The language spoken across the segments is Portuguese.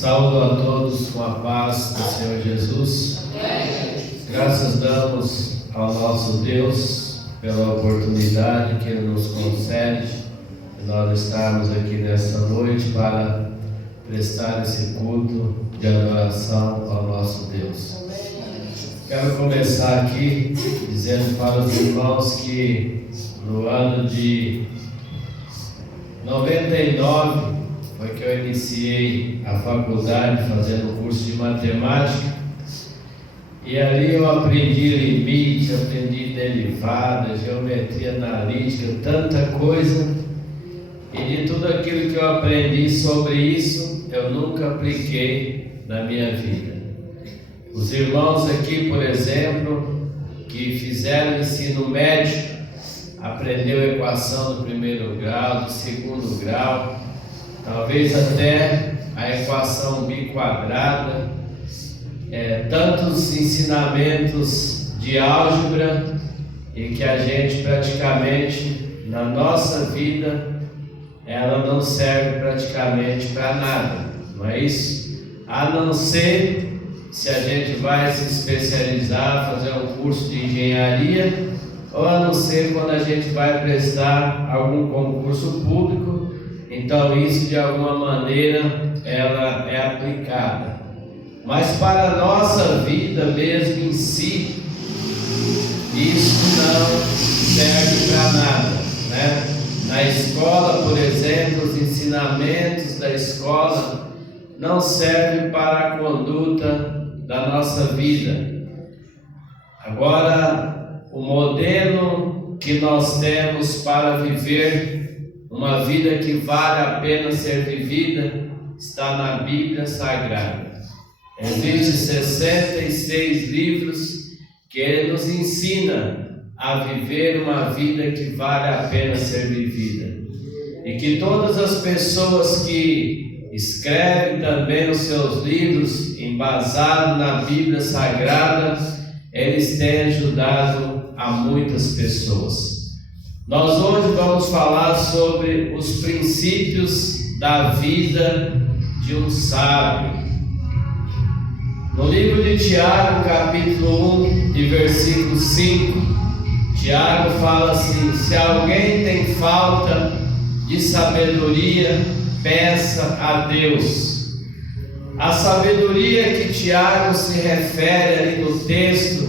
Saúdo a todos com a paz do Senhor Jesus. Graças damos ao nosso Deus pela oportunidade que Ele nos concede de nós estarmos aqui nesta noite para prestar esse culto de adoração ao nosso Deus. Quero começar aqui dizendo para os irmãos que no ano de 99 foi que eu iniciei a faculdade fazendo curso de matemática, e ali eu aprendi limite, aprendi derivada, geometria analítica, tanta coisa, e de tudo aquilo que eu aprendi sobre isso eu nunca apliquei na minha vida. Os irmãos aqui, por exemplo, que fizeram ensino médio, aprendeu equação do primeiro grau, do segundo grau, talvez até a equação biquadrada, tantos ensinamentos de álgebra, e que a gente praticamente na nossa vida ela não serve praticamente para nada, não é isso? A não ser se a gente vai se especializar, fazer um curso de engenharia, ou a não ser quando a gente vai prestar algum concurso público, então isso de alguma maneira ela é aplicada. Mas para a nossa vida mesmo em si, isso não serve para nada, né? Na escola, por exemplo, os ensinamentos da escola não servem para a conduta da nossa vida. Agora, o modelo que nós temos para viver uma vida que vale a pena ser vivida está na Bíblia Sagrada. Existem 66 livros que ele nos ensina a viver uma vida que vale a pena ser vivida. E que todas as pessoas que escrevem também os seus livros embasados na Bíblia Sagrada, eles têm ajudado a muitas pessoas. Nós hoje vamos falar sobre os princípios da vida de um sábio. No livro de Tiago, capítulo 1, e versículo 5, Tiago fala assim: se alguém tem falta de sabedoria, peça a Deus. A sabedoria que Tiago se refere ali no texto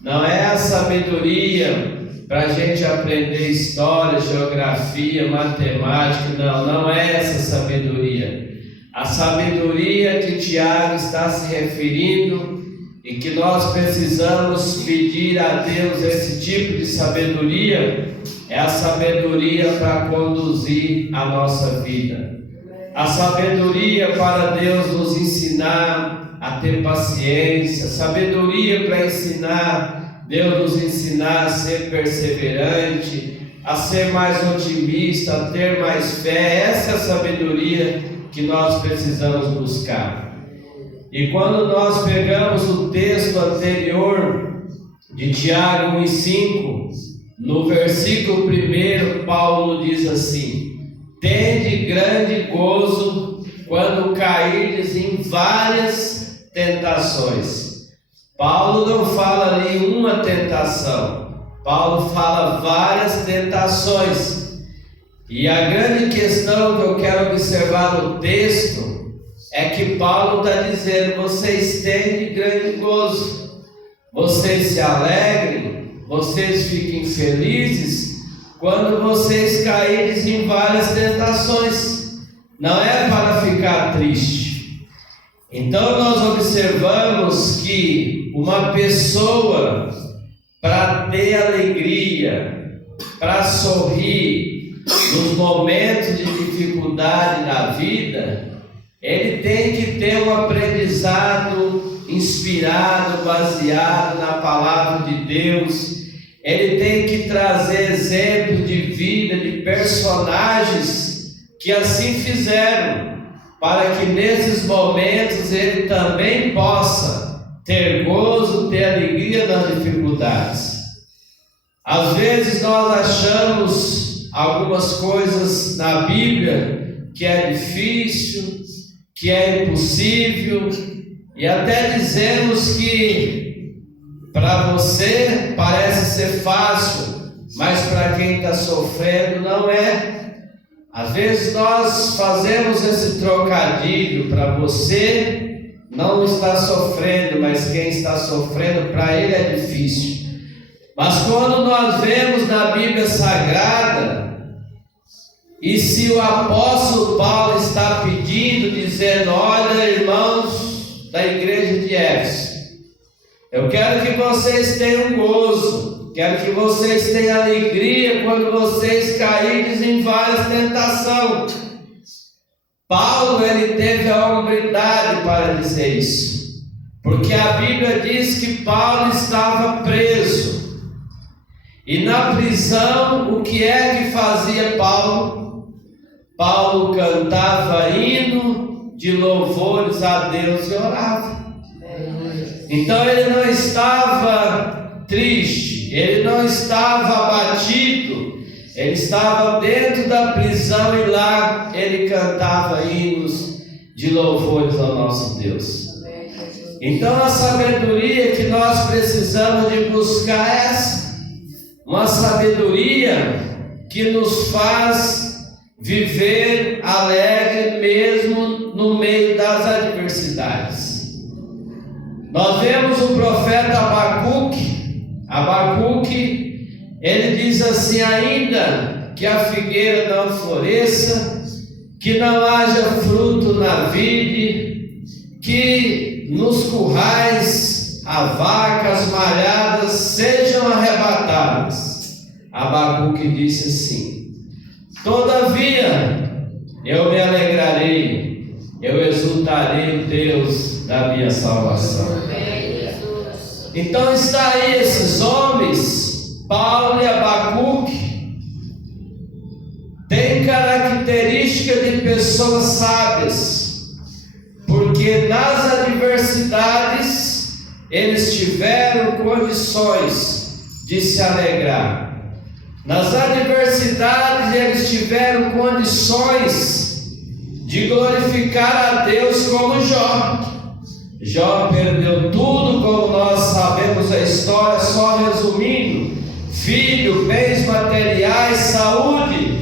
não é a sabedoria para a gente aprender história, geografia, matemática, não é essa sabedoria. A sabedoria que Tiago está se referindo e que nós precisamos pedir a Deus esse tipo de sabedoria é a sabedoria para conduzir a nossa vida. A sabedoria para Deus nos ensinar a ter paciência, sabedoria para ensinar, Deus nos ensinar a ser perseverante, a ser mais otimista, a ter mais fé. Essa é a sabedoria que nós precisamos buscar. E quando nós pegamos o texto anterior de Tiago 1,5, no versículo 1, Paulo diz assim: tende grande gozo quando cairdes em várias tentações. Paulo não fala ali uma tentação, Paulo fala várias tentações. E a grande questão que eu quero observar no texto é que Paulo está dizendo: vocês têm de grande gozo, vocês se alegrem, vocês fiquem felizes quando vocês caírem em várias tentações, não é para ficar triste. Então nós observamos que uma pessoa, para ter alegria, para sorrir nos momentos de dificuldade da vida, ele tem que ter um aprendizado inspirado, baseado na palavra de Deus. Ele tem que trazer exemplos de vida, de personagens que assim fizeram, para que nesses momentos ele também possa ter gozo, ter alegria nas dificuldades. Às vezes nós achamos algumas coisas na Bíblia que é difícil, que é impossível, e até dizemos que para você parece ser fácil, mas para quem está sofrendo não é. Às vezes nós fazemos esse trocadilho: para você não está sofrendo, mas quem está sofrendo, para ele é difícil. Mas quando nós vemos na Bíblia Sagrada, e se o apóstolo Paulo está pedindo, dizendo: olha, irmãos da igreja de Éfeso, eu quero que vocês tenham gozo, quero que vocês tenham alegria quando vocês caírem em várias tentações. Paulo, ele teve a hombridade para dizer isso, porque a Bíblia diz que Paulo estava preso. E na prisão, o que é que fazia Paulo? Paulo cantava hino de louvores a Deus e orava. Então ele não estava triste, ele não estava abatido, ele estava dentro da prisão e lá ele cantava hinos de louvores ao nosso Deus. Então a sabedoria que nós precisamos de buscar é essa. Uma sabedoria que nos faz viver alegre mesmo no meio das adversidades. Nós vemos o profeta Abacuque, ele diz assim: ainda que a figueira não floresça, que não haja fruto na vide, que nos currais as vacas malhadas sejam arrebatadas. Abacuque disse assim: todavia eu me alegrarei, eu exultarei o Deus da minha salvação. Então está aí esses homens, Paulo e Abacuque, têm característica de pessoas sábias, porque nas adversidades eles tiveram condições de se alegrar. Nas adversidades eles tiveram condições de glorificar a Deus, como Jó. Jó perdeu tudo, como nós sabemos a história, só resumindo: filho, bens materiais, saúde.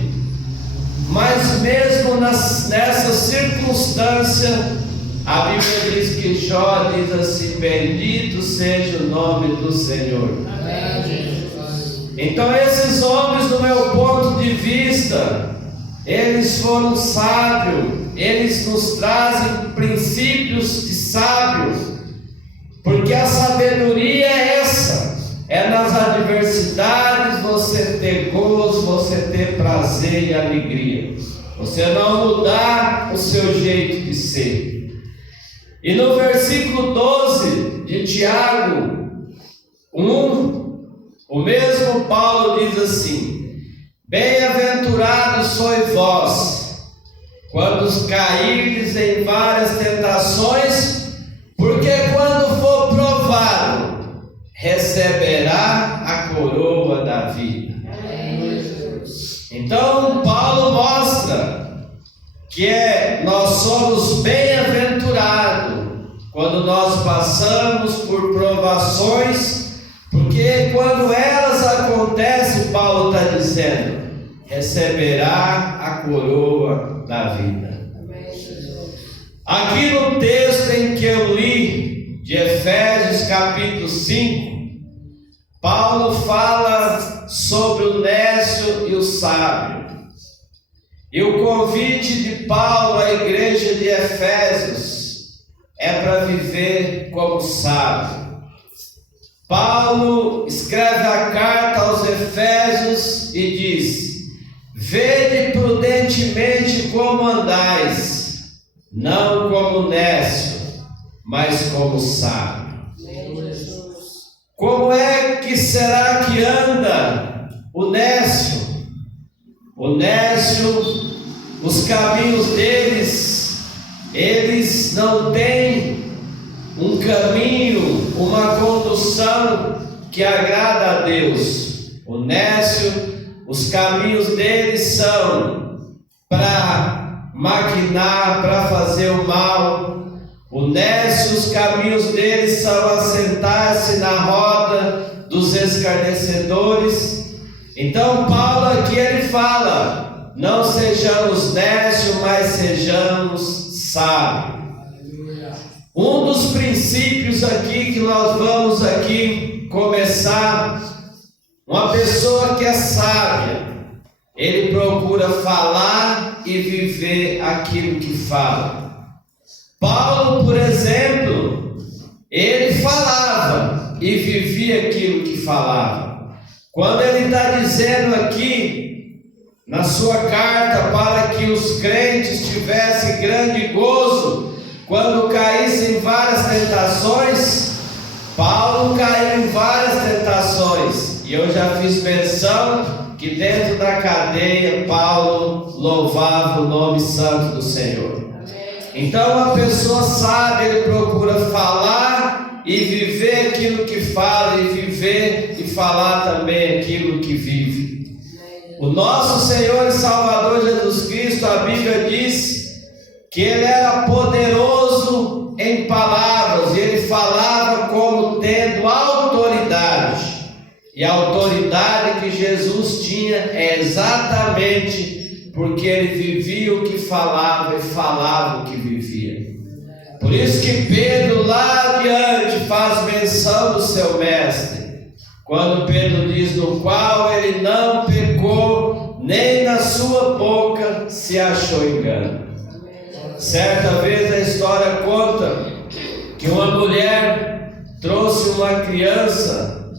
Mas mesmo nessa circunstância, a Bíblia diz que Jó diz assim: bendito seja o nome do Senhor. Amém. Então esses homens, do meu ponto de vista, eles foram sábios, eles nos trazem princípios de sábios, porque a sabedoria é essa, é nas adversidades você ter gozo, você ter prazer e alegria, você não mudar o seu jeito de ser. E no versículo 12 de Tiago 1, o mesmo Paulo diz assim: bem-aventurados sois vós, quando cairdes em várias tentações, porque quando for provado, receberá a coroa da vida. Então Paulo mostra que nós somos bem-aventurados quando nós passamos por provações, porque quando elas acontecem, Paulo está dizendo, receberá a coroa da vida. Aqui no texto em que eu li, de Efésios capítulo 5, Paulo fala sobre o nécio e o sábio. E o convite de Paulo à igreja de Efésios é para viver como sábio. Paulo escreve a carta aos Efésios e diz: vede prudentemente como andais, não como nécio, mas como sábio. Como é que será que anda o nécio? O nécio, os caminhos deles, eles não têm um caminho, uma condução que agrada a Deus. O nécio, os caminhos deles são para maquinar, para fazer o mal. O nécio, os caminhos deles são assentar-se na roda dos escarnecedores. Então Paulo aqui ele fala: não sejamos nécios, mas sejamos sábios. Um dos princípios aqui que nós vamos aqui começar: uma pessoa que é sábia, ele procura falar e viver aquilo que fala. Paulo, por exemplo, ele falava e vivia aquilo que falava. Quando ele está dizendo aqui na sua carta para que os crentes tivessem grande gozo quando caíssem em várias tentações, Paulo caiu em várias tentações. E eu já fiz menção que dentro da cadeia Paulo louvava o nome santo do Senhor. Então uma pessoa sábia, ele procura falar e viver aquilo que fala, e viver e falar também aquilo que vive. O nosso Senhor e Salvador Jesus Cristo, a Bíblia diz que ele era poderoso em palavras, e ele falava como tendo autoridade. E a autoridade que Jesus tinha é exatamente porque ele vivia o que falava e falava o que vivia. Por isso que Pedro lá adiante faz menção do seu mestre, quando Pedro diz: no qual ele não pecou, nem na sua boca se achou engano. Certa vez a história conta que uma mulher trouxe uma criança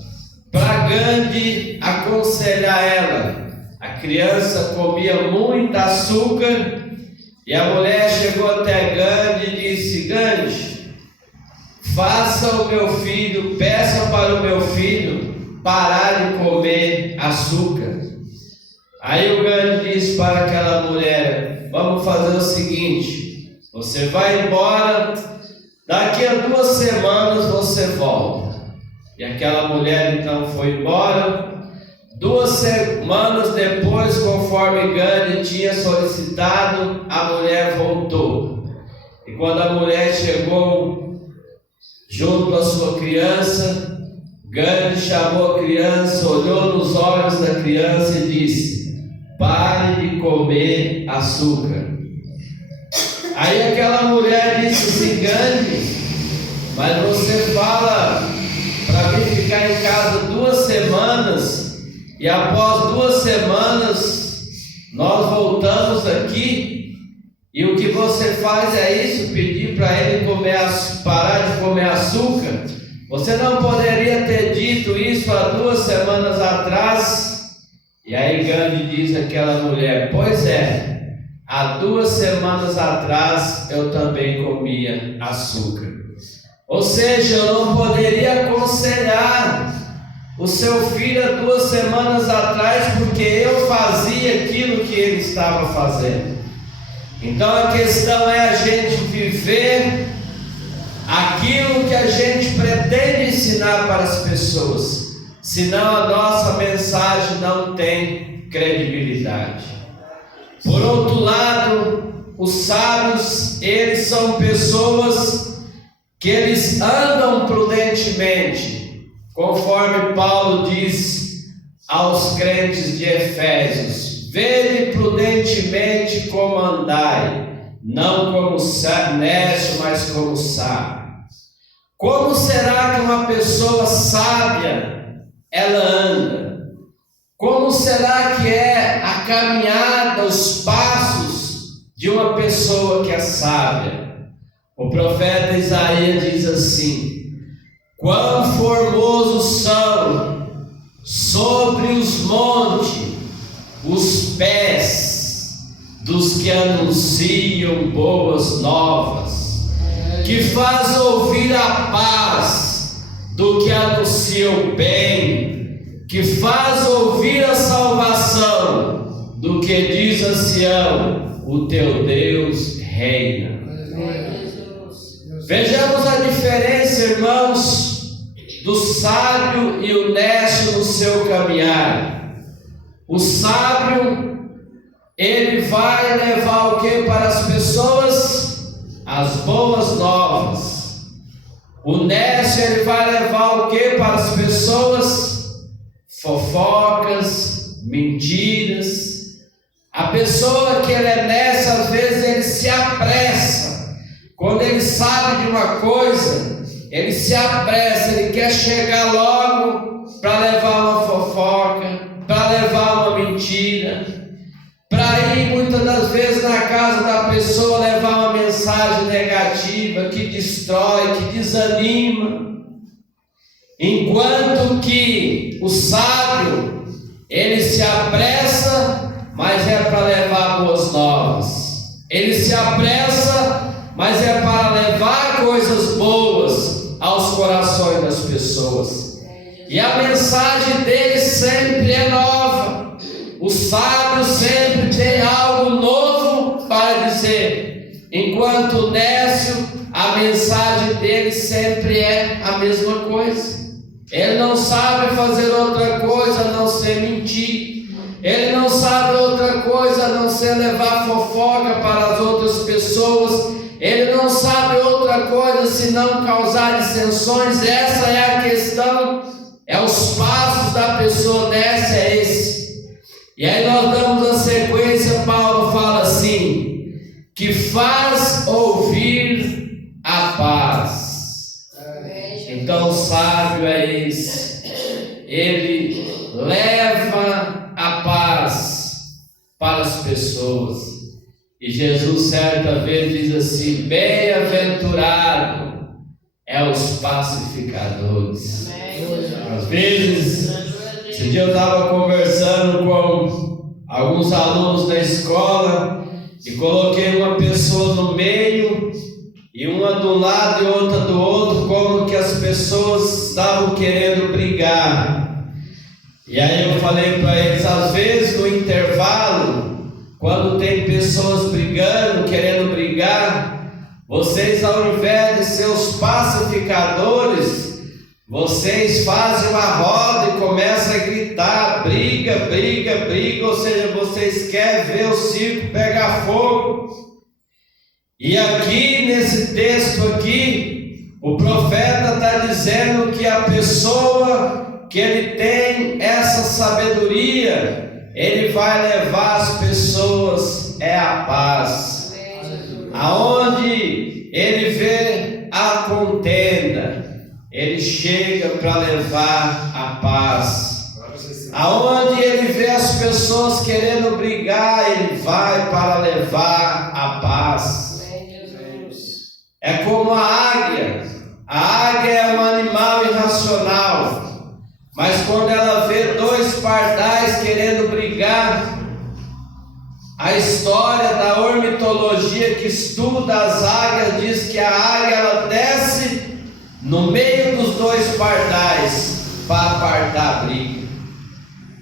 para Gandhi aconselhar ela. A criança comia muito açúcar e a mulher chegou até Gandhi e disse: Gandhi, faça o meu filho, peça para o meu filho parar de comer açúcar. Aí o Gandhi disse para aquela mulher: vamos fazer o seguinte, você vai embora, daqui a 2 semanas você volta. E aquela mulher então foi embora. 2 semanas depois, conforme Gandhi tinha solicitado, a mulher voltou. E quando a mulher chegou junto à sua criança, Gandhi chamou a criança, olhou nos olhos da criança e disse: pare de comer açúcar. Aí aquela mulher disse assim: Gandhi, mas você fala para mim ficar em casa 2 semanas, e após 2 semanas nós voltamos aqui, e o que você faz é isso, pedir para ele parar de comer açúcar? Você não poderia ter dito isso há 2 semanas atrás? E aí Gandhi diz àquela mulher: pois é, há 2 semanas atrás eu também comia açúcar. Ou seja, eu não poderia aconselhar o seu filho há 2 semanas atrás, porque eu fazia aquilo que ele estava fazendo. Então a questão é a gente viver aquilo que a gente pretende ensinar para as pessoas, senão a nossa mensagem não tem credibilidade. Por outro lado, os sábios, eles são pessoas que eles andam prudentemente, conforme Paulo diz aos crentes de Efésios: vede prudentemente como andai, não como nécio, mas como sábio. Como será que uma pessoa sábia ela anda? Como será que é a caminhada, os passos de uma pessoa que é sábia? O profeta Isaías diz assim: quão formosos são sobre os montes os pés dos que anunciam boas novas, que faz ouvir a paz do que anuncia o bem, que faz ouvir a salvação do que diz a Sião: o teu Deus reina. Vejamos a diferença, irmãos, do sábio e o nécio no seu caminhar. O sábio, ele vai levar o que para as pessoas? As boas novas. O nécio, ele vai levar o que para as pessoas? Fofocas, mentiras. A pessoa que ele é nécio, às vezes ele se apressa. Quando ele sabe de uma coisa, ele se apressa, ele quer chegar logo para levar uma fofoca, para levar uma mentira, para ir muitas das vezes na casa da pessoa levar uma mensagem negativa que destrói, que desanima. Enquanto que o sábio, ele se apressa, mas é para levar boas novas. Ele se apressa, mas é para levar coisas boas aos corações das pessoas. E a mensagem dele sempre é nova. O sábio sempre tem algo novo para dizer. Enquanto o nécio, a mensagem dele sempre é a mesma coisa. Ele não sabe fazer outra coisa a não ser mentir. Ele não sabe outra coisa a não ser levar fofoca para as outras pessoas. Ele não sabe outra coisa senão causar dissensões. Essa é a questão, é os passos da pessoa nécia, é esse. E aí nós damos a sequência. Paulo fala assim, que faz ouvir a paz. Então o sábio é esse, ele leva a paz para as pessoas. E Jesus certa vez diz assim, bem-aventurado é os pacificadores. Às vezes, esse dia eu estava conversando com alguns alunos da escola e coloquei uma pessoa no meio e uma do lado e outra do outro, como que as pessoas estavam querendo brigar. E aí eu falei para eles, às vezes no intervalo, quando tem pessoas brigando, querendo brigar, vocês, ao invés de ser os pacificadores, vocês fazem uma roda e começam a gritar, briga, briga, briga, ou seja, vocês querem ver o circo pegar fogo. E aqui, nesse texto aqui, o profeta está dizendo que a pessoa que ele tem essa sabedoria, ele vai levar as pessoas a paz. Aonde ele vê a contenda, ele chega para levar a paz. Aonde ele vê as pessoas querendo brigar, ele vai para levar a paz. É como a águia. A águia é um animal irracional, mas quando ela vê dois pardais querendo brigar, a história da ornitologia que estuda as águias diz que a águia ela desce no meio dos dois pardais para apartar a briga.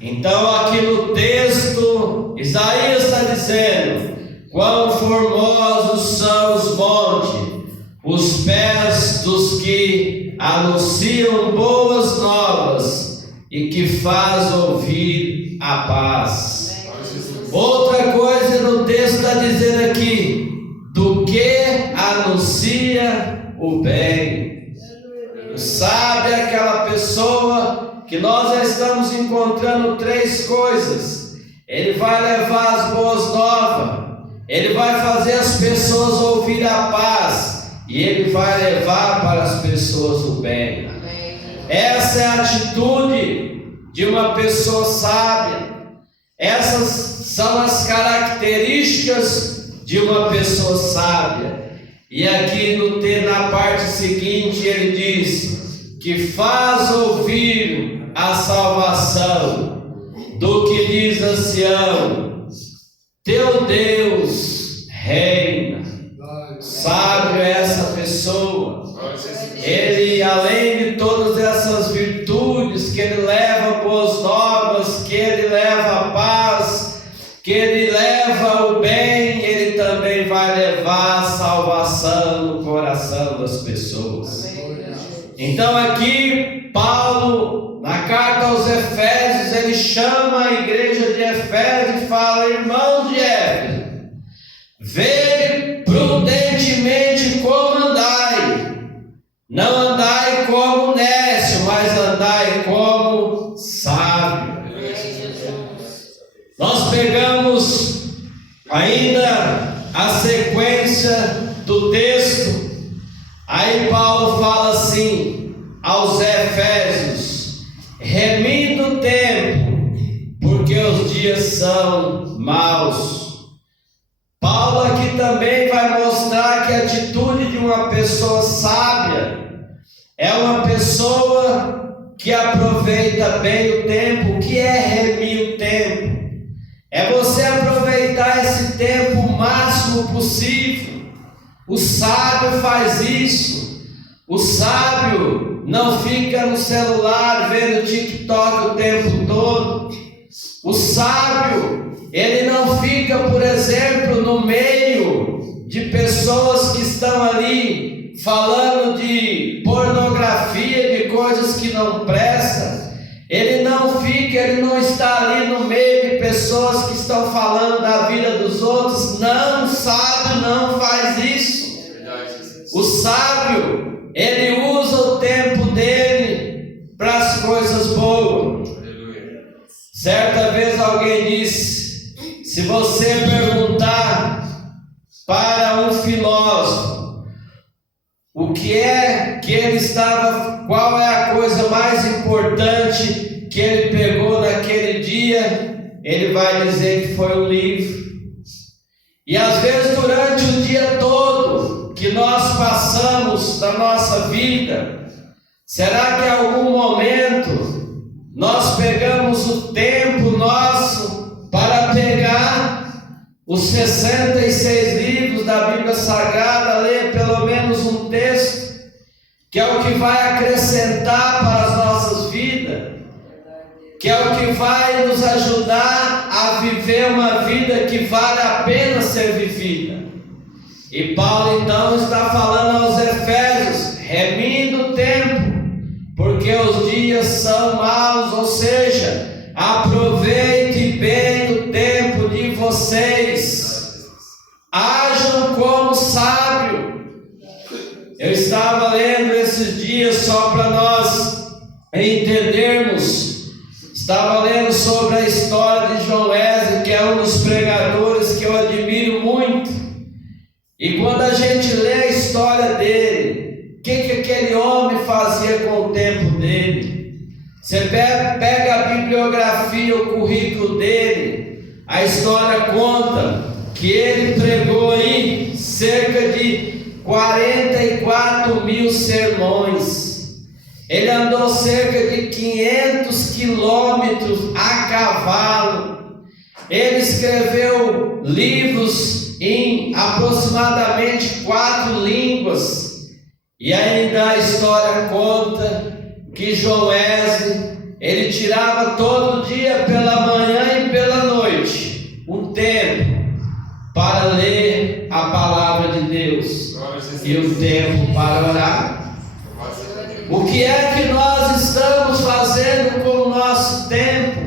Então aqui no texto, Isaías está dizendo, quão formosos são os montes, os pés dos que anunciam boas novas e que faz ouvir a paz. Outra coisa no texto está dizendo aqui, do que anuncia o bem. Sabe aquela pessoa que nós já estamos encontrando três coisas. Ele vai levar as boas novas, ele vai fazer as pessoas ouvir a paz, e ele vai levar para as pessoas o bem. Essa é a atitude de uma pessoa sábia. Essas são as características de uma pessoa sábia. E aqui na parte seguinte ele diz que faz ouvir a salvação do que diz a Sião, teu Deus reina. Sábio é essa pessoa. Ele, além de todas essas virtudes, que ele leva boas novas, que ele leva a paz, que ele leva o bem, ele também vai levar a salvação no coração das pessoas. Então aqui Paulo, na carta aos Efésios, ele chama a igreja de Efésios e fala, irmãos de Não andai como nécio, mas andai como sábio. Nós pegamos ainda a sequência do texto. Aí Paulo fala assim aos Efésios: remindo o tempo, porque os dias são maus. Paulo aqui também vai mostrar que a atitude de uma pessoa sábia é uma pessoa que aproveita bem o tempo. O que é remir o tempo? É você aproveitar esse tempo o máximo possível. O sábio faz isso. O sábio não fica no celular vendo TikTok o tempo todo. O sábio, ele não fica, por exemplo, no meio de pessoas que estão ali falando de pornografia, de coisas que não prestam. Ele não está ali no meio de pessoas que estão falando da vida dos outros. Não, o sábio não faz isso. O sábio, ele usa o tempo dele para as coisas boas. Certa vez alguém disse: se você perguntar para um filósofo o que é que ele estava, qual é a coisa mais importante que ele pegou naquele dia, ele vai dizer que foi um livro. E às vezes durante o dia todo que nós passamos da nossa vida, será que em algum momento nós pegamos o tempo nosso para pegar os 66 livros da Bíblia Sagrada, ler pelo menos um texto, que é o que vai acrescentar para as nossas vidas, que é o que vai nos ajudar a viver uma vida que vale a pena ser vivida? E Paulo então está falando aos Efésios: remindo o tempo, porque os dias são maus. Ou seja, aproveite bem o tempo de vocês, ajam como sábio. Eu estava lendo esses dias, só para nós entendermos, estava lendo sobre a história de John Wesley, que é um dos pregadores que eu admiro muito. E quando a gente lê a história dele, o que aquele homem fazia com o tempo dele? Você pega a bibliografia, o currículo dele, a história conta que ele pregou aí cerca de 44 mil sermões. Ele andou cerca de 500 quilômetros a cavalo. Ele escreveu livros em aproximadamente 4 línguas. E ainda a história conta que John Wesley, ele tirava todo dia pela manhã e pela noite um tempo para ler a palavra de Deus e o tempo para orar. O que é que nós estamos fazendo com o nosso tempo?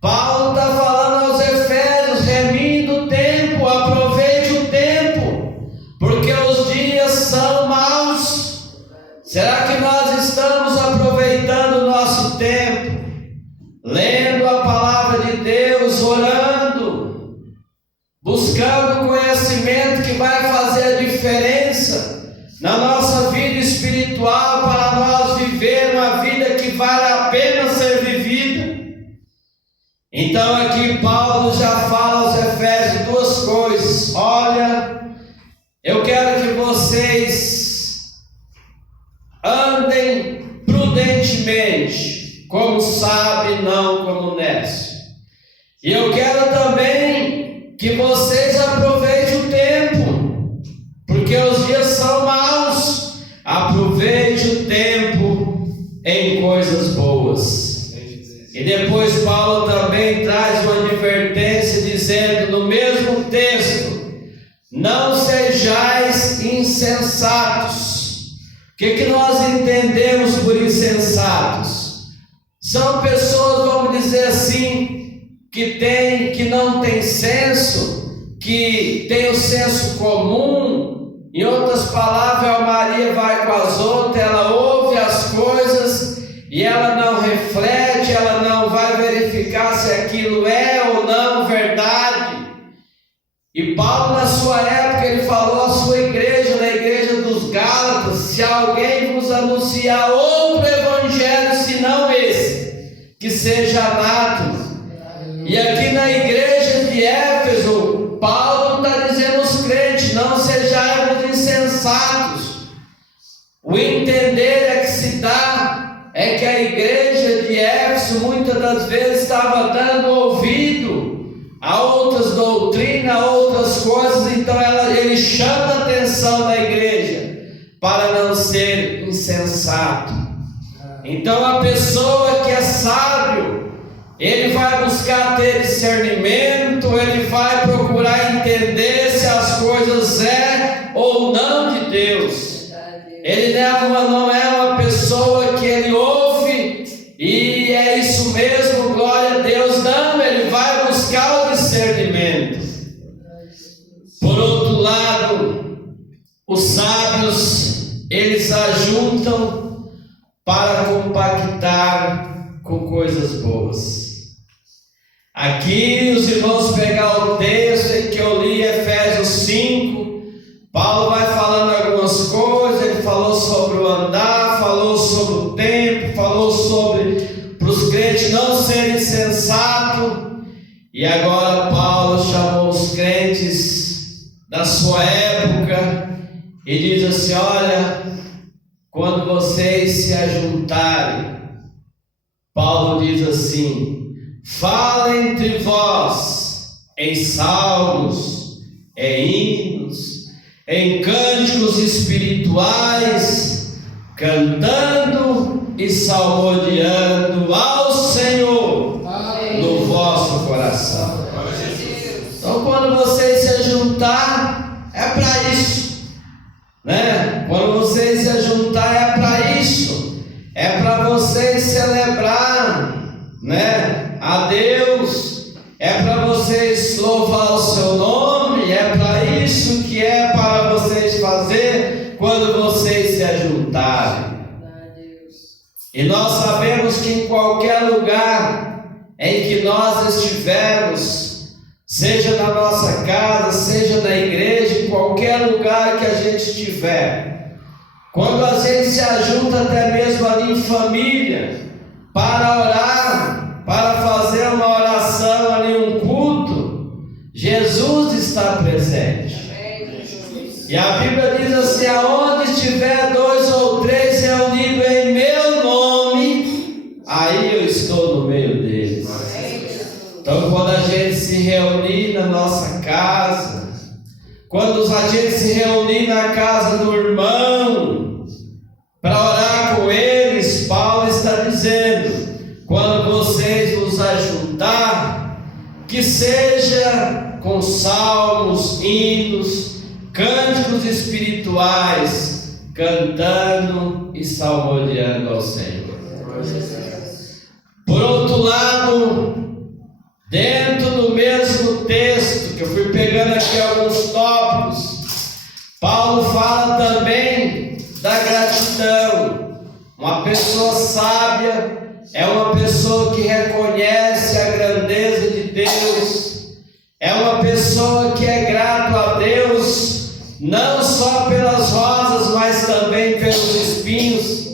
Paulo está falando aos Efésios: remindo o tempo, aproveite o tempo, porque os dias são maus. Será que nós estamos aproveitando o nosso tempo, lendo a palavra de Deus, orando, buscando conhecimento que vai fazer a diferença na nossa vida espiritual, para nós viver uma vida que vale a pena ser vivida? Então aqui Paulo já fala aos Efésios 2 coisas. Olha, eu quero que vocês andem prudentemente, como sábio, não como nécio. E eu quero também que vocês aproveitem o tempo, porque os dias são maus. Aproveite o tempo em coisas boas. E depois Paulo também traz uma advertência dizendo no mesmo texto: não sejais insensatos. O que nós entendemos por insensatos? São pessoas, vamos dizer assim, que não tem senso, que tem o senso comum Em outras palavras, a Maria vai com as outras, ela ouve as coisas e ela não reflete, ela não vai verificar se aquilo é ou não verdade. E Paulo, na sua época, ele falou à sua igreja, na igreja dos Gálatas: se alguém vos anunciar outro evangelho senão esse, que seja anátema. E aqui na igreja de Éfeso, Paulo está dizendo aos crentes: não sejais insensatos. O entender é que se dá é que a igreja de Éfeso muitas das vezes estava dando ouvido a outras doutrinas, a outras coisas. Então ele chama a atenção da igreja para não ser insensato. Então a pessoa que é sábio, ele vai buscar ter discernimento, ele vai procurar entender se as coisas é ou não de Deus. Ele não é uma pessoa que ele ouve e é isso mesmo, glória a Deus. Não, ele vai buscar o discernimento. Por outro lado, os sábios, eles ajuntam para compactar com coisas boas. Aqui os irmãos pegar o texto que eu li, Efésios 5, Paulo vai falando algumas coisas. Ele falou sobre o andar, falou sobre o tempo, falou sobre para os crentes não serem insensatos. E agora Paulo chamou os crentes da sua época e diz assim: olha, quando vocês se ajuntarem, Paulo diz assim: fala entre vós em salmos, em hinos, em cânticos espirituais, cantando e salmodiando ao Senhor no vosso coração. Então, quando vocês se ajuntar, é para isso, né? Quando vocês se ajuntar, é para isso, é para vocês celebrar, né, a Deus, é para vocês louvar o seu nome, é para isso que é para vocês fazer quando vocês se ajuntarem. E nós sabemos que em qualquer lugar em que nós estivermos, seja na nossa casa, seja na igreja, em qualquer lugar que a gente estiver, quando a gente se ajunta até mesmo ali em família, para orar, para fazer uma oração ali, um culto, Jesus está presente. E a Bíblia diz assim: aonde estiver 2 ou 3 reunidos em meu nome, aí eu estou no meio deles. Então, quando a gente se reunir na nossa casa, quando a gente se reunir na casa do irmão para orar com eles, Paulo está dizendo: quando vocês nos ajuntar, que seja com salmos, hinos, cânticos espirituais, cantando e salmodiando ao Senhor. Por outro lado, dentro do mesmo texto, que eu fui pegando aqui alguns tópicos, Paulo fala também da gratidão. Uma pessoa sábia é uma pessoa que reconhece a grandeza de Deus, é uma pessoa que é grato a Deus, não só pelas rosas, mas também pelos espinhos.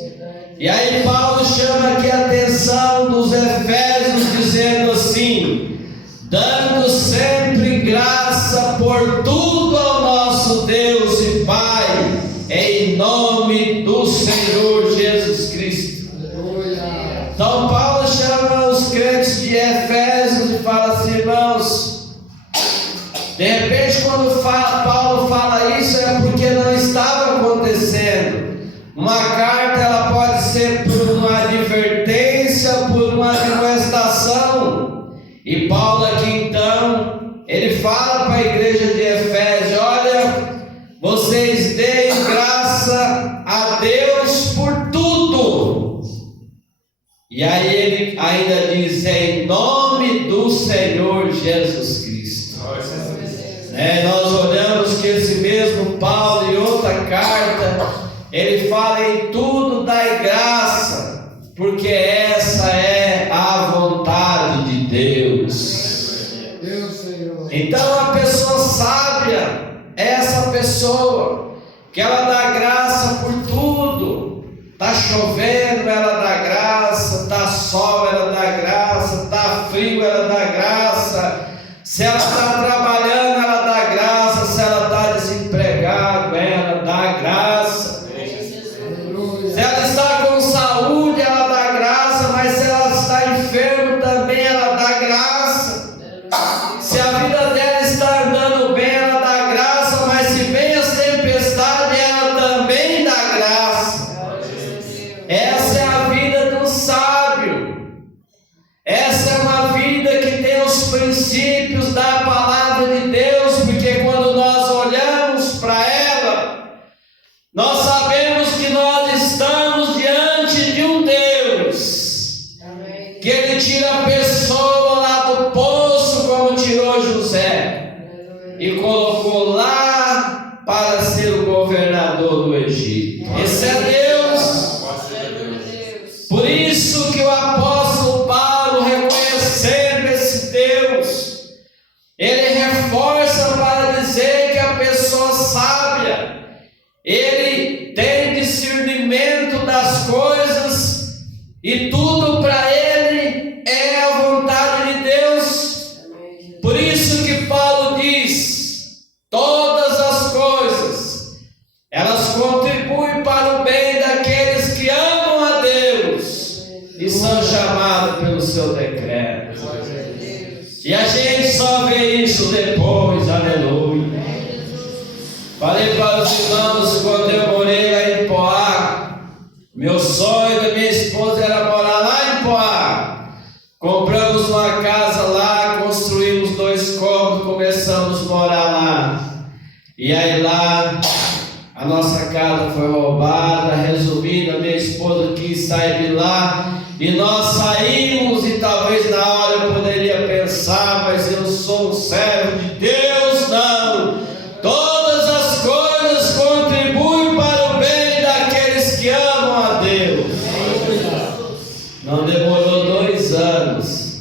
E aí Paulo chama aqui a atenção dos Efésios, dizendo assim: dando sempre graça por tudo ao nosso Deus e Pai, em nome do Senhor Jesus Cristo. Então Paulo chama os crentes de Efésios e fala assim: irmãos, de repente quando Paulo fala isso é porque não estava acontecendo. Uma carta, ela pode ser por uma advertência, por uma admoestação. E Paulo aqui então, ele fala para a igreja de Efésios: olha, vocês deem graça a Deus por tudo. E aí ele ainda diz: em nome do Senhor Jesus Cristo. Nós olhamos que esse mesmo Paulo e outros carta, ele fala: em tudo dai graça, porque essa é a vontade de Deus. Então a pessoa sábia é essa pessoa que ela dá graça por tudo. Está chovendo, ela dá graça. Está sol, ela dá graça. Está frio, ela dá graça. Se ela está trabalhando, ela dá graça. Se ela está desempregada, ela dá graça. Se ela está com saúde, ela dá graça. Mas se ela está enferma também, ela dá graça. Se a vida dela está andando bem, ela dá graça. Mas se vem as tempestades, ela também dá graça. Essa é a vida do sábio. Essa é uma vida que tem os princípios da palavra de Deus, porque quando nós olhamos para ela, nós sabemos que nós estamos diante de um Deus, que Ele tira a pessoa lá do poço, como tirou José, e colocou lá para ser o governador do Egito. Esse é Deus. Por isso que o apóstolo Paulo, reconhecendo esse Deus, ele reforça para dizer que a pessoa sábia, ele tem discernimento das coisas e tudo para ele é a vontade de Deus. Por isso que Paulo diz: todas as coisas, elas contribuem para o bem daqueles que amam a Deus e são chamados pelo seu decreto. E a gente só vê isso depois, aleluia. Falei para os irmãos quando eu morei lá em Poá, meu sonho da minha esposa era morar lá em Poá. Compramos uma casa lá, construímos 2 cômodos, começamos a morar lá. E aí lá, a nossa casa foi roubada. Resumindo, a minha esposa quis sair de lá e nós saímos, e talvez na hora eu poderia pensar: mas eu sou um servo de Deus. Não, todas as coisas contribuem para o bem daqueles que amam a Deus. Não demorou 2 anos,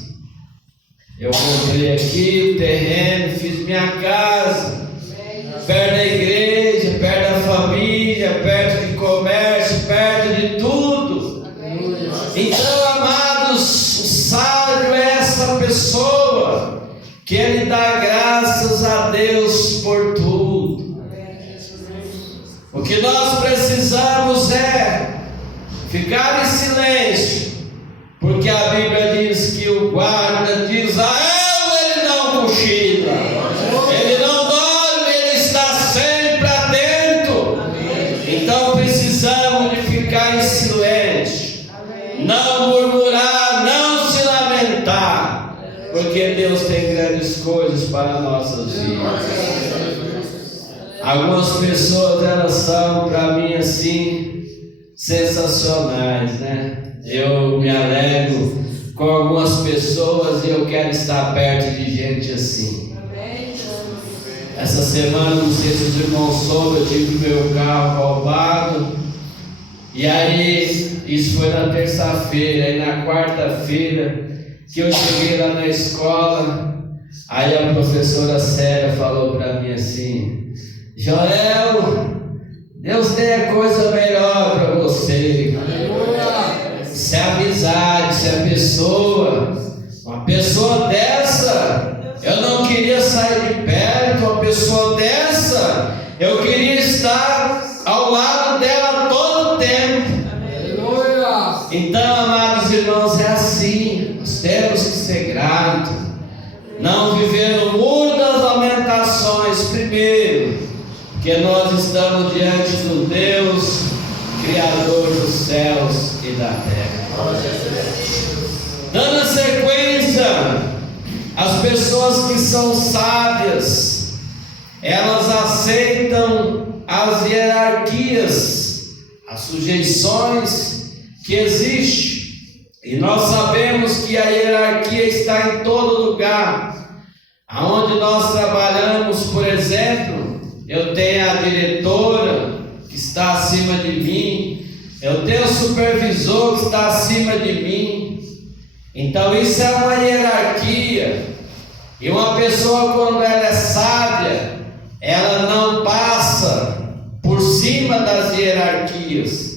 eu comprei aqui o terreno, fiz minha casa, perto da igreja, perto da família, perto de comércio, perto de tudo. Então, amados, o sábio é essa pessoa que ele dá graças a Deus por tudo. O que nós precisamos é ficar em silêncio, porque a Bíblia diz que o guarda de Israel, ele não cochila, ele não dorme, ele está sempre atento. Então precisamos de ficar em silêncio, não murmurar, não se lamentar, porque Deus tem grandes coisas para nossas vidas. Algumas pessoas, elas são para mim assim sensacionais, né? Eu me alegro com algumas pessoas e eu quero estar perto de gente assim. Essa semana, não sei se os irmãos soube, eu tive meu carro roubado. E aí, isso foi na terça-feira. Aí na quarta-feira, que eu cheguei lá na escola, aí a professora Célia falou para mim assim: Joel, Deus tem a coisa melhor para você. Se é amizade, se é pessoa, uma pessoa dessa, eu não queria sair de perto. Uma pessoa dessa, eu queria estar ao lado dela todo o tempo. Então, amados irmãos, é assim, nós temos que ser gratos, não viver no muro das lamentações. Primeiro, porque nós estamos diante do Deus Criador dos céus e da terra. Dando sequência, as pessoas que são sábias, elas aceitam as hierarquias, as sujeições que existem. E nós sabemos que a hierarquia está em todo lugar. Aonde nós trabalhamos, por exemplo, eu tenho a diretora, que está acima de mim, eu tenho um supervisor que está acima de mim. Então isso é uma hierarquia. E uma pessoa, quando ela é sábia, ela não passa por cima das hierarquias.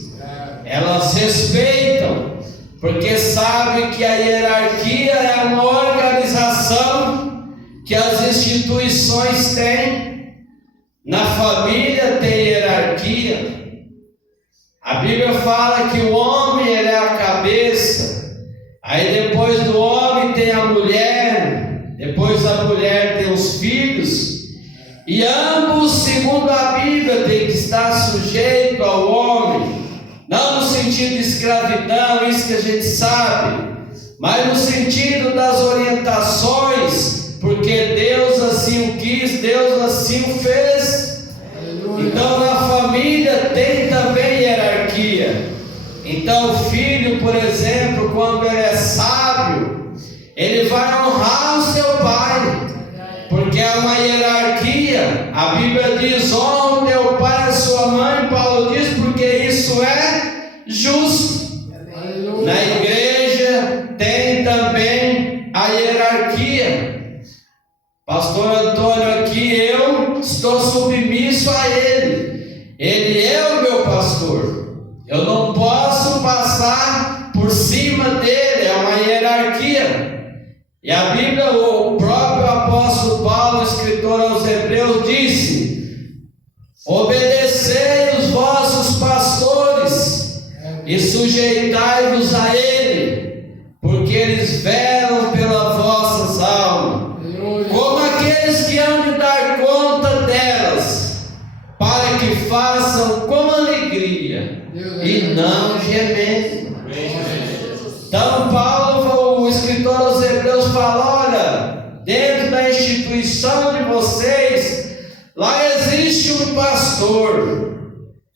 Elas respeitam, porque sabe que a hierarquia é uma organização que as instituições têm. Na família tem hierarquia. A Bíblia fala que o homem ele é a cabeça. Aí depois do homem tem a mulher. Depois da mulher tem os filhos. E ambos, segundo a Bíblia, tem que estar sujeito ao homem. Não no sentido de escravidão, isso que a gente sabe, mas no sentido das orientações, porque Deus assim o quis, Deus assim o fez. Então na família tem também hierarquia. Então o filho, por exemplo, quando ele é sábio, ele vai honrar o seu pai, porque é uma hierarquia. A Bíblia diz: honra teu pai e sua mãe. Paulo diz: porque isso é justo. Na igreja tem também a hierarquia. Pastor Antônio aqui, eu estou submisso a ele. Ele é o meu pastor. Eu não posso passar por cima dele. É uma hierarquia. E a Bíblia, o próprio apóstolo Paulo, escritor aos Hebreus, disse: obedecei os vossos pastores e sujeitai-vos a ele, porque eles velam pelas vossas almas, como aqueles que hão de dar conta delas, para que façam com alegria e não gemendo. Então Paulo, o escritor aos Hebreus, fala: olha, dentro da instituição de vocês, lá existe um pastor,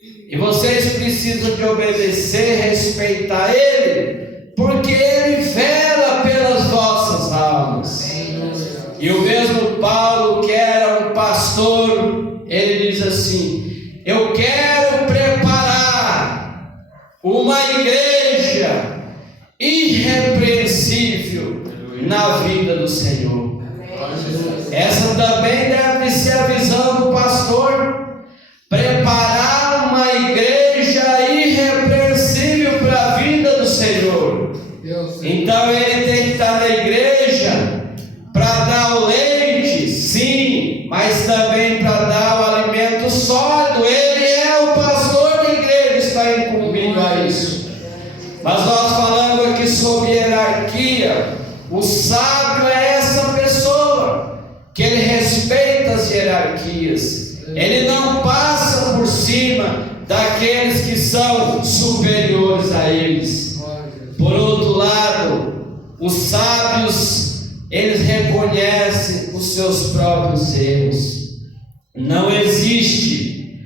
e vocês precisam de obedecer, respeitar ele, porque ele vela pelas vossas almas. E o mesmo Paulo, que era um pastor, ele diz assim: eu quero preparar uma igreja irrepreensível na vida do Senhor. Essa também deve ser a visão do pastor: preparar uma igreja irrepreensível para a vida do Senhor. Então ele tem que estar na igreja para dar o leite, sim, mas também para dar o alimento sólido. Ele é o pastor da igreja, está incumbido a isso. Mas nós falamos aqui sobre hierarquia. O sábio é essa pessoa que ele respeita as hierarquias. Ele não passa por cima daqueles que são superiores a eles. Por outro lado, os sábios, eles reconhecem os seus próprios erros. Não existiu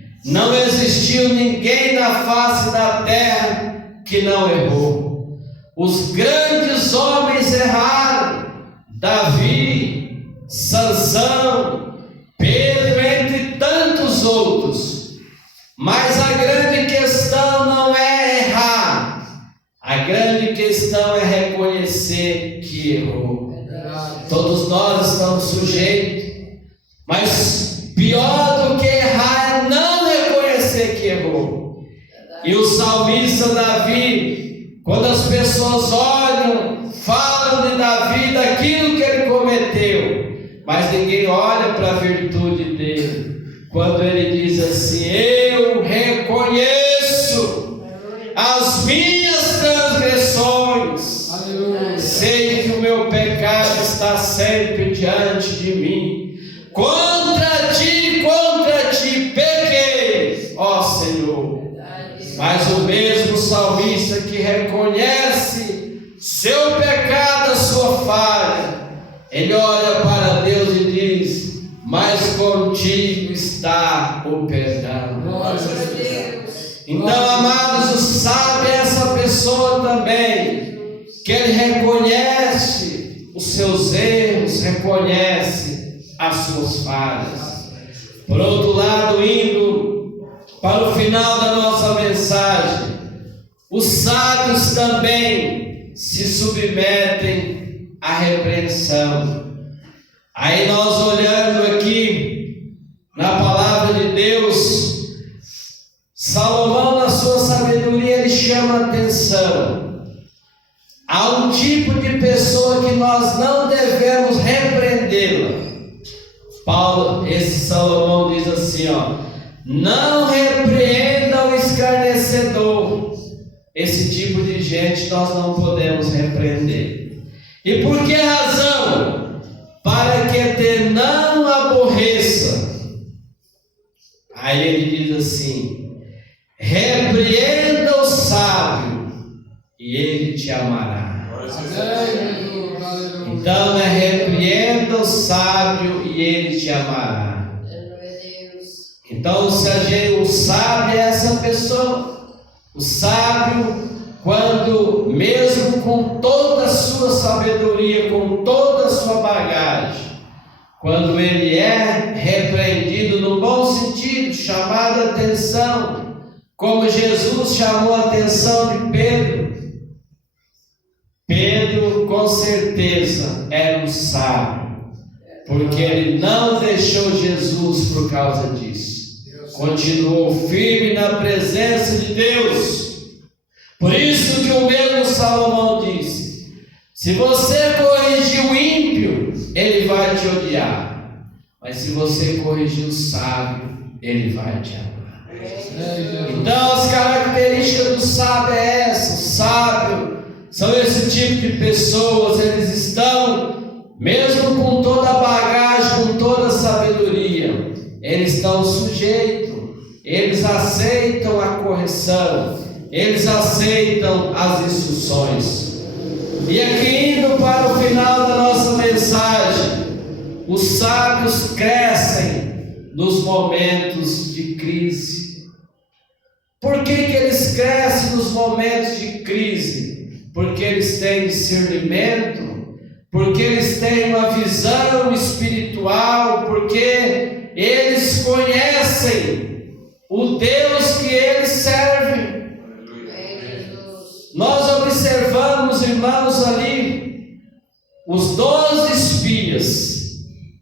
ninguém na face da terra que não errou. Os grandes homens erraram: Davi, Sansão, Pedro, entre tantos outros. Mas a grande questão não é errar, a grande questão é reconhecer que errou. Todos nós estamos sujeitos, mas pior do que errar é não reconhecer que errou. E o salmista Davi, quando as pessoas olham, falam de Davi, daquilo que ele cometeu, mas ninguém olha para a virtude dele. Quando ele diz assim: eu reconheço as minhas transgressões, sei que o meu pecado está sempre diante de mim. Contra ti pequei, ó Senhor. Mas o mesmo salmista que reconhece seu pecado, a sua falha, ele olha para Deus e diz: mas contigo está o perdão. Então, amados, o sábio é essa pessoa também, que ele reconhece os seus erros, reconhece as suas falhas. Por outro lado, indo para o final da nossa mensagem. Os sábios também se submetem à repreensão. Aí nós olhando aqui na palavra de Deus, Salomão, na sua sabedoria, ele chama a atenção. Há um tipo de pessoa que nós não devemos repreendê-la. Esse Salomão diz assim, não repreenda o escarnecedor. Esse tipo de gente nós não podemos repreender. E por que razão? Para que te não aborreça. Aí ele diz assim: repreenda o sábio e ele te amará. Então repreenda o sábio e ele te amará. Então o sábio é essa pessoa. O sábio, quando mesmo com toda a sua sabedoria, com toda a sua bagagem, quando ele é repreendido no bom sentido, chamado a atenção, como Jesus chamou a atenção de Pedro. Pedro com certeza era um sábio, porque ele não deixou Jesus por causa disso. Continuou firme na presença de Deus. Por isso que o mesmo Salomão disse: se você corrigir o ímpio, ele vai te odiar, mas se você corrigir o sábio, ele vai te amar. Então as características do sábio é essa. O sábio são esse tipo de pessoas. Eles estão, mesmo com toda a bagagem, com toda a sabedoria, eles estão sujeitos, eles aceitam a correção, eles aceitam as instruções. E aqui, indo para o final da nossa mensagem, os sábios crescem nos momentos de crise. Por que eles crescem nos momentos de crise? Porque eles têm discernimento, porque eles têm uma visão espiritual, porque eles conhecem o Deus que eles servem. Nós observamos, irmãos, ali os 12 espias.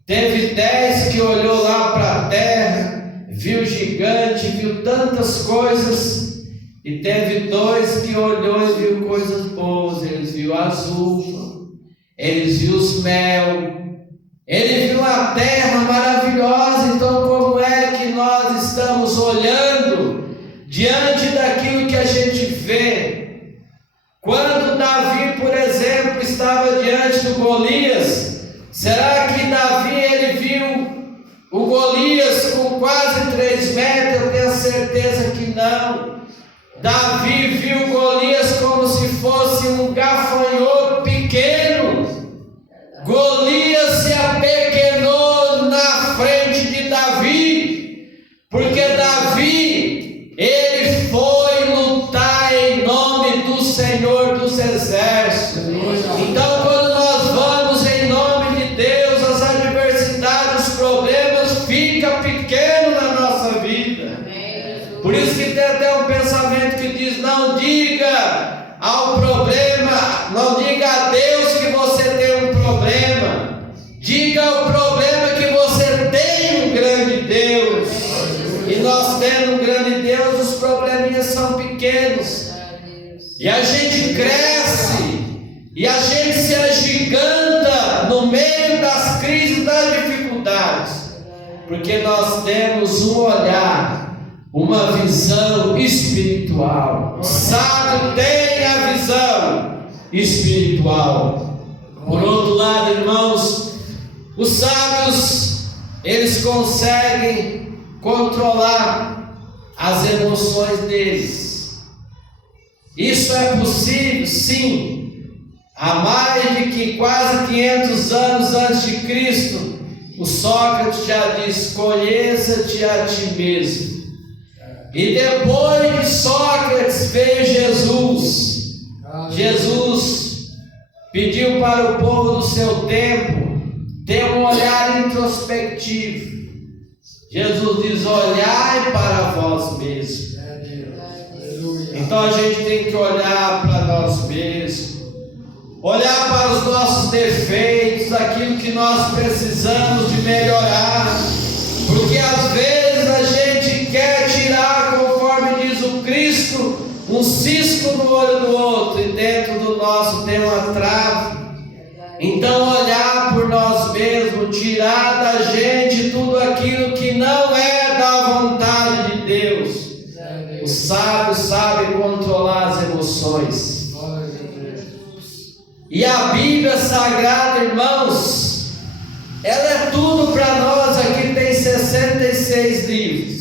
Teve 10 que olhou lá para a terra, viu gigante, viu tantas coisas, e teve 2 que olhou e viu coisas boas. Eles viu as uvas, eles viu os mel, ele viu a terra maravilhosa. Então, como é que nós estamos olhando diante daquilo que a gente vê? Quando Davi, por exemplo, estava diante do Golias, será que Davi ele viu o Golias com quase 3 metros? Eu tenho certeza que não. Davi viu Golias como se fosse um gafanhoto pequeno. Golias se apequenou na frente de Davi, porque Davi, ele foi lutar em nome do Senhor dos Exércitos. Então, quando nós vamos em nome de Deus, as adversidades, os problemas ficam pequenos na nossa vida. Por isso que tem até um pensamento que diz: não diga ao problema, não diga a Deus que você tem um problema, diga ao problema que você tem um grande Deus. E nós tendo um grande Deus, os probleminhas são pequenos, e a gente cresce, e a gente se agiganta no meio das crises, das dificuldades, porque nós temos um olhar, uma visão espiritual. O sábio tem a visão espiritual. Por outro lado, irmãos, os sábios, eles conseguem controlar as emoções deles. Isso é possível, sim. Há mais de quase 500 anos antes de Cristo, o Sócrates já diz: conheça-te a ti mesmo. E depois de Sócrates veio Jesus. Jesus pediu para o povo do seu tempo ter um olhar introspectivo. Jesus diz: olhai para vós mesmos. Então a gente tem que olhar para nós mesmos, olhar para os nossos defeitos, aquilo que nós precisamos de melhorar, porque às vezes a gente quer tirar, conforme diz o Cristo, um cisco no olho do outro, e dentro do nosso tem uma trave. Então olhar por nós mesmos, tirar da gente tudo aquilo que não é da vontade de Deus. Os sábios sabem controlar as emoções. E a Bíblia Sagrada, irmãos, ela é tudo para nós. Aqui tem 66 livros,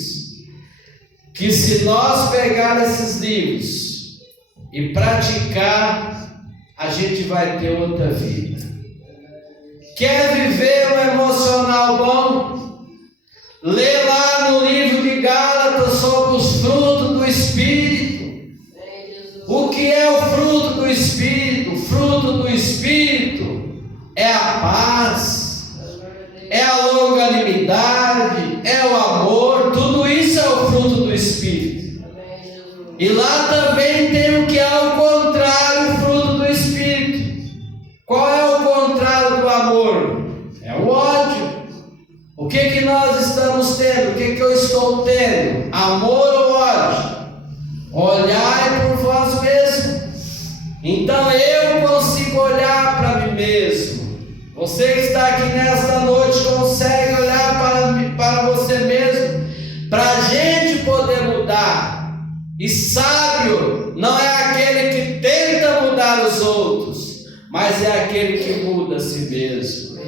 que se nós pegar esses livros e praticar, a gente vai ter outra vida. Quer viver um emocional bom? Lê lá no livro de Gálatas sobre os frutos do Espírito. O que é o fruto do Espírito? O fruto do Espírito é a paz, é a longanimidade, é o amor. Tudo isso é o fruto do Espírito. E lá também tem o que é o contrário, o fruto do Espírito. Qual é o contrário do amor? É o ódio. O que nós estamos tendo? O que eu estou tendo? Amor ou ódio? Olhai por vós mesmos. Então eu consigo olhar para mim mesmo. Você que está aqui nesta noite consegue olhar para você mesmo, para a gente poder mudar. E sábio não é aquele que tenta mudar os outros, mas é aquele que muda a si mesmo.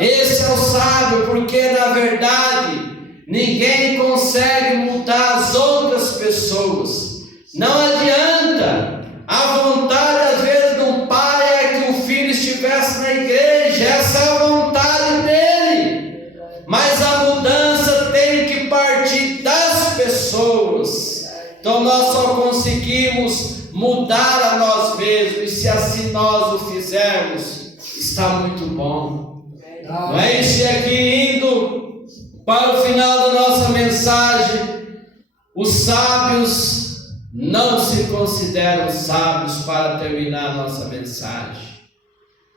Esse é o sábio, porque na verdade ninguém consegue mudar as outras pessoas. Não adianta. A vontade às vezes do pai é que o filho estivesse na igreja. Essa é a vontade dele. Mas a mudança tem que partir das pessoas. Então nós só conseguimos mudar a nós mesmos, e se assim nós o fizermos, está muito bom. Não é isso? E aqui, indo para o final da nossa mensagem, os sábios não se consideram sábios. Para terminar a nossa mensagem,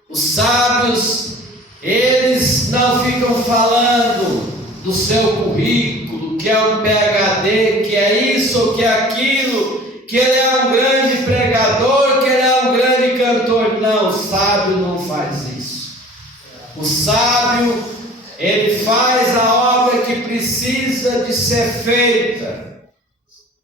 os sábios, eles não ficam falando do seu currículo, que é um PhD, que é isso, que é aquilo, que ele é um grande pregador, que ele é um grande cantor. Não, o sábio não faz isso. O sábio, ele faz a obra que precisa de ser feita,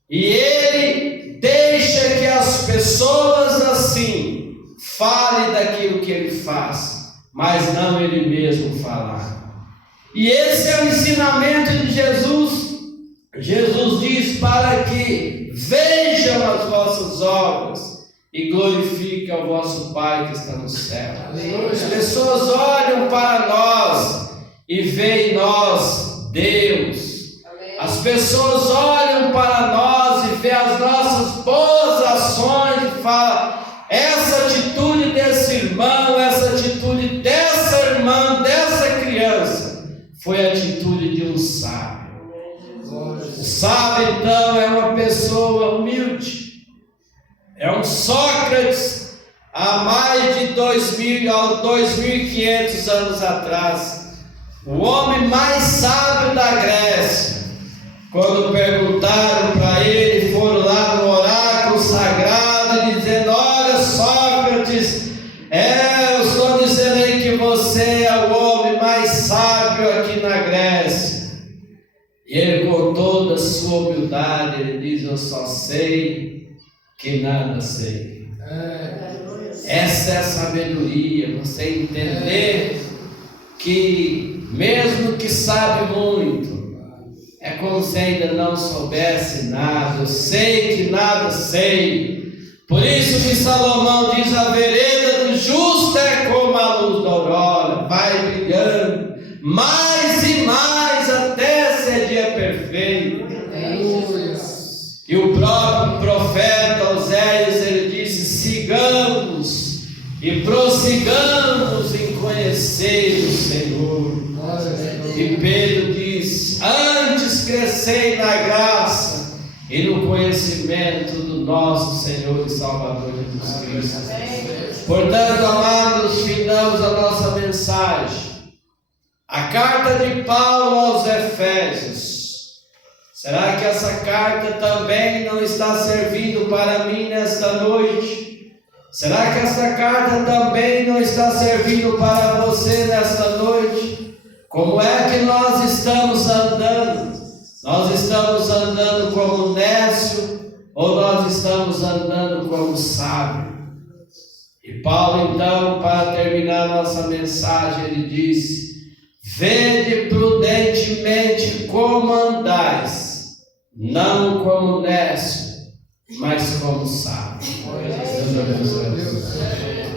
e ele deixa que as pessoas assim falem daquilo que ele faz, mas não ele mesmo falar. E esse é o ensinamento de Jesus. Jesus diz para que vejam as vossas obras e glorifiquem ao vosso Pai que está no céu. As pessoas olham para nós e veem em nós Deus. As pessoas olham para nós e veem as nossas boas ações e falam: essa atitude desse irmão, essa atitude dessa irmã, dessa criança, foi a atitude de um sábio. O sábio, então, é uma pessoa humilde, é um Sócrates há mais de 2.500 anos atrás, o homem mais sábio da Grécia. Quando perguntaram para ele, foram lá no oráculo sagrado dizendo: olha, Sócrates, eu estou dizendo aí que você é o homem mais sábio aqui na Grécia. E ele, com toda a sua humildade, ele diz: eu só sei que nada sei. Essa é a sabedoria, você entender que mesmo que sabe muito, é como se ainda não soubesse nada. Eu sei que nada sei. Por isso que Salomão diz: a vereda do justo é como a luz da aurora, vai brilhando mais e mais até ser dia perfeito. E o próprio profeta Oséias, ele disse: sigamos e prossigamos em conhecer o Senhor. E Pedro diz: ande crescei na graça e no conhecimento do nosso Senhor e Salvador Jesus Cristo. Portanto, amados, findamos a nossa mensagem. A carta de Paulo aos Efésios. Será que essa carta também não está servindo para mim nesta noite? Será que essa carta também não está servindo para você nesta noite? Como é que nós estamos andando? Nós estamos andando como nécio ou nós estamos andando como sábio? E Paulo, então, para terminar nossa mensagem, ele disse: vede prudentemente como andais, não como nécio, mas como sábio. Deus abençoe.